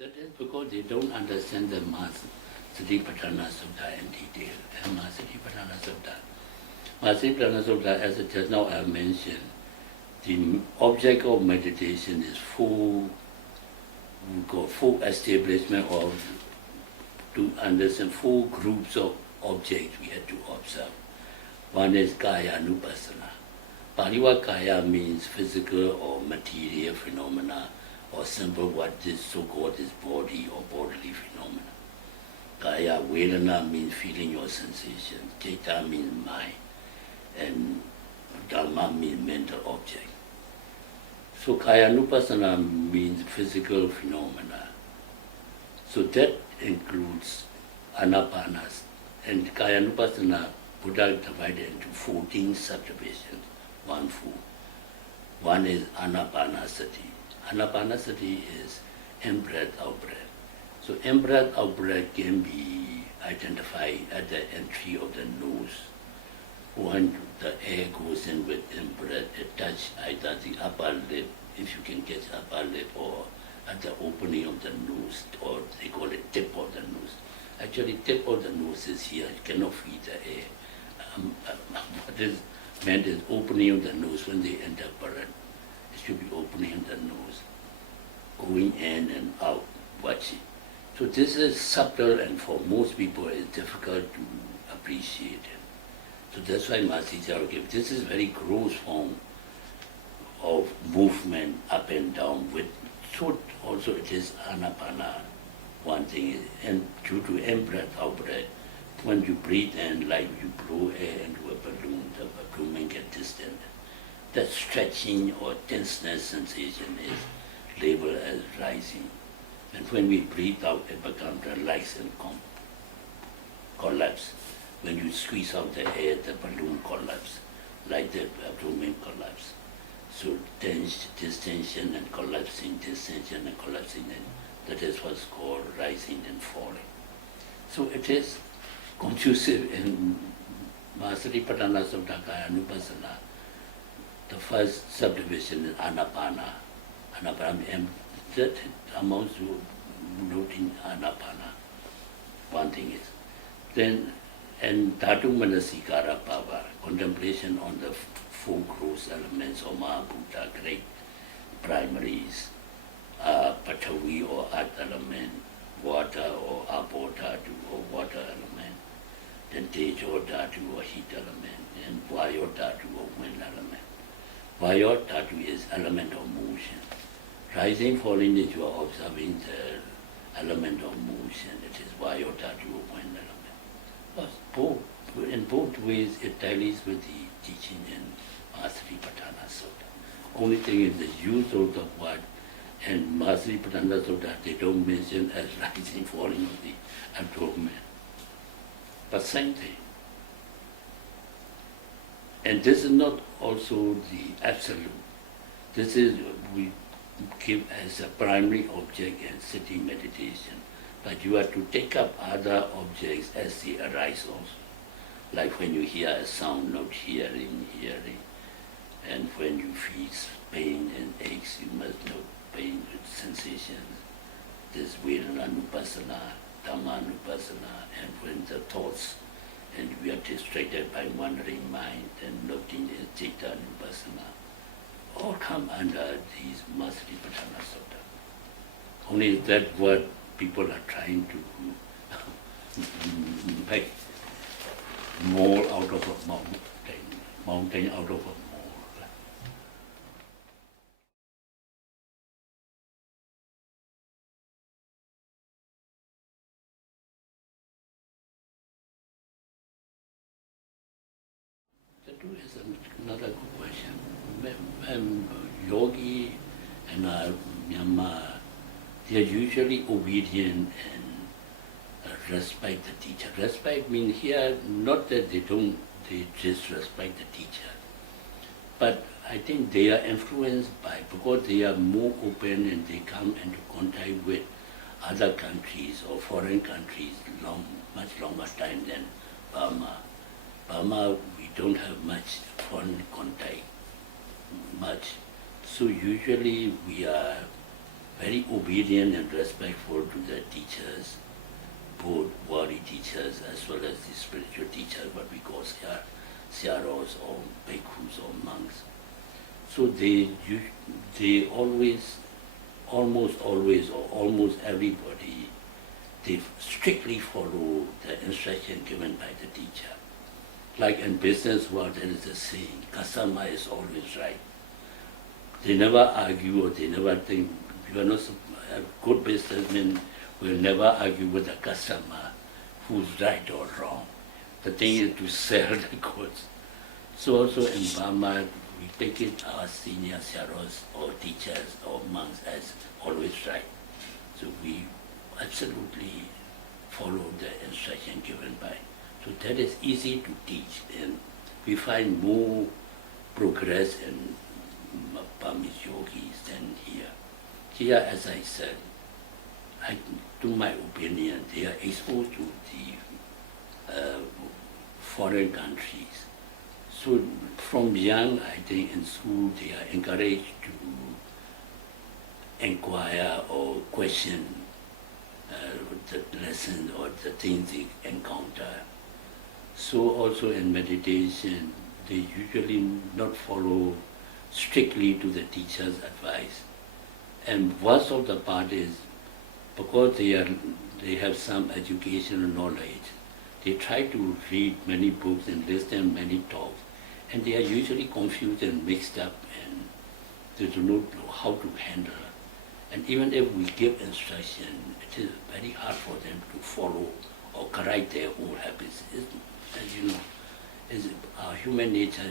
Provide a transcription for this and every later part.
That is because they don't understand the Satipatthana Sutta in detail. And Satipatthana Sutta. Satipatthana Sutta, as just now I have mentioned, the object of meditation is full establishment of, to understand full groups of objects we have to observe. One is Kaya Nupassana. Paliwa Kaya means physical or material phenomena, or simple what this so-called is body or bodily phenomena. Kaya Vedana means feeling or sensation. Citta means mind. And Dhamma means mental object. So Kaya Nupassana means physical phenomena. So that includes anapanas. And Kaya Nupassana, Buddha divided into 14 subdivisions, one full. One is anapanasati. Anapanasati is in-breath, out-breath. So in-breath, out-breath can be identified at the entry of the nose. When the air goes in with in-breath, it touches either the upper lip, if you can catch upper lip, or at the opening of the nose, or they call it tip of the nose. Actually, tip of the nose is here, it cannot feed the air. What is meant is opening of the nose when they enter breath. It should be opening of the nose, going in and out, watching. So this is subtle, and for most people it's difficult to appreciate it. So that's why Mahasi gave this is very gross form of movement up and down with, so also it is anapana, one thing is, and due to in-breath, out-breath, when you breathe in, like you blow air into a balloon, the balloon may get distant. That stretching or tenseness sensation is labeled as rising. And when we breathe out, it becomes relaxed and collapse. When you squeeze out the air, the balloon collapses, like the abdomen collapse. So distension and collapsing, distension and collapsing, and that is what's called rising and falling. So it is conducive in Satipatthana Sutta Kaya Nupassana. The first subdivision is Anapana. Anapana, and that amounts to noting Anapana. One thing is. Then, and Dhatu Manasikara Bhava, contemplation on the four gross elements of Mahabhuta, great primaries, Pathavi or earth element, water or Apo Dhatu or water element, then Tejo Dhatu or heat element, and Vayu Dhatu or wind element. Vayu Dhatu is element of motion. Rising, falling is you are observing the element of motion. It is Vayu Dhatu or wind element. But in both ways it tallies with the teaching in Satipatthana Sutta. Only thing is the use of the word in Satipatthana Sutta they don't mention as rising, falling of the abdomen. But same thing. And this is not also the absolute. This is, we give as a primary object in sitting meditation. But you have to take up other objects as they arise also. Like when you hear a sound, not hearing. And when you feel pain and aches, you must know pain with sensations. This Vedana Nupassana, Dhamma Nupassana, and when the thoughts, and we are distracted by wandering mind, and noting the Citta Nupassana, all come under these Satipatthana Sutta. Only that word people are trying to make mole out of a mountain out of a mole. That is another good question. Yogi and Myanmar, they are usually obedient and respect the teacher. Respect means here not that they just respect the teacher, but I think they are influenced by, because they are more open and they come into contact with other countries or foreign countries much longer time than Burma. Burma, we don't have much foreign contact, much. So usually we are very obedient and respectful to the teachers, both worldly teachers as well as the spiritual teachers, what we call Sayādaws or bhikkhus or monks. So they always, almost always, or almost everybody, they strictly follow the instruction given by the teacher. Like in business world, there is a saying, customer is always right. They never argue or they never think, you are not, a good businessman will never argue with a customer who's right or wrong. The thing is to sell the goods. So also in Burma, we take it our senior Sayādaws or teachers or monks as always right. So we absolutely follow the instruction given by. So that is easy to teach, and we find more progress in Burmese yogis than here. Here, as I said, to my opinion, they are exposed to the foreign countries. So from young, I think in school, they are encouraged to inquire or question the lessons or the things they encounter. So also in meditation, they usually not follow strictly to the teacher's advice. And worst of the part is, because they have some educational knowledge, they try to read many books and listen many talks, and they are usually confused and mixed up, and they do not know how to handle. And even if we give instruction, it is very hard for them to follow or correct their own habits. As you know, as our human nature,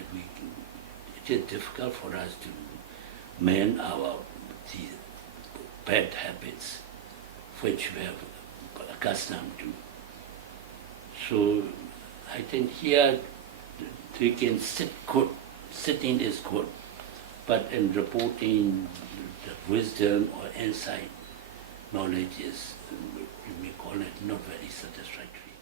it is difficult for us to mend the bad habits which we have accustomed to. So I think here they can sitting is good, but in reporting the wisdom or insight, knowledge is, you may call it, not very satisfactory.